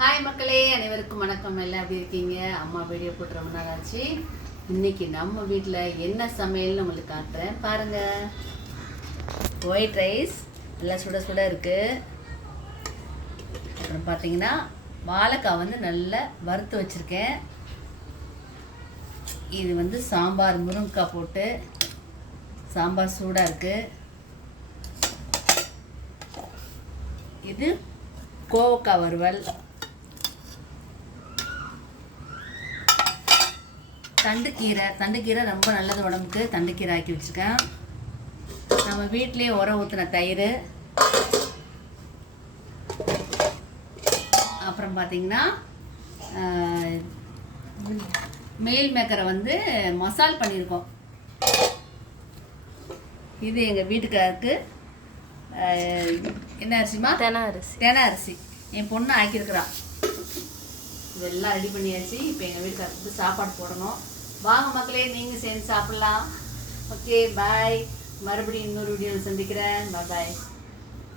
Hi மக்களே, அனைவருக்கும் வணக்கம். எல்லாம் எப்படி இருக்கீங்க? அம்மா வீடியோ போட்டு ரொம்ப நாள் ஆச்சு. இன்னைக்கு நம்ம வீட்டில் என்ன சமையல்னு உங்களுக்கு காட்டுறேன் பாருங்க. ஒயிட் ரைஸ் நல்லா சுட சுட இருக்குது. அப்புறம் பார்த்தீங்கன்னா வாழைக்காய் வந்து நல்லா வறுத்து வச்சுருக்கேன். இது வந்து சாம்பார், முருங்கைக்காய் போட்டு சாம்பார் சூடாக இருக்குது. இது கோவக்காய் வறுவல், தண்டுக்கீரை ரொம்ப நல்லது உடம்புக்கு. தண்டுக்கீரை ஆக்கி வச்சுருக்கேன். நம்ம வீட்லேயே உரம் ஊற்றின தயிர். அப்புறம் பார்த்திங்கன்னா மீல் மேக்கரை வந்து மசால் பண்ணியிருக்கோம். இது எங்கள் வீட்டுக்காருக்கு என்ன அரிசிமா? தென அரிசி என் பொண்ணு ஆக்கியிருக்கிறான். இதெல்லாம் ரெடி பண்ணியாச்சு. இப்போ எங்கள் வீட்டுக்காரருக்கு சாப்பாடு போடணும். வாங்க மக்களே, நீங்கள் சேர்ந்து சாப்பிட்லாம். ஓகே, பாய். மறுபடியும் இன்னொரு வீடியோவில் சந்திக்கிறேன். பாய்.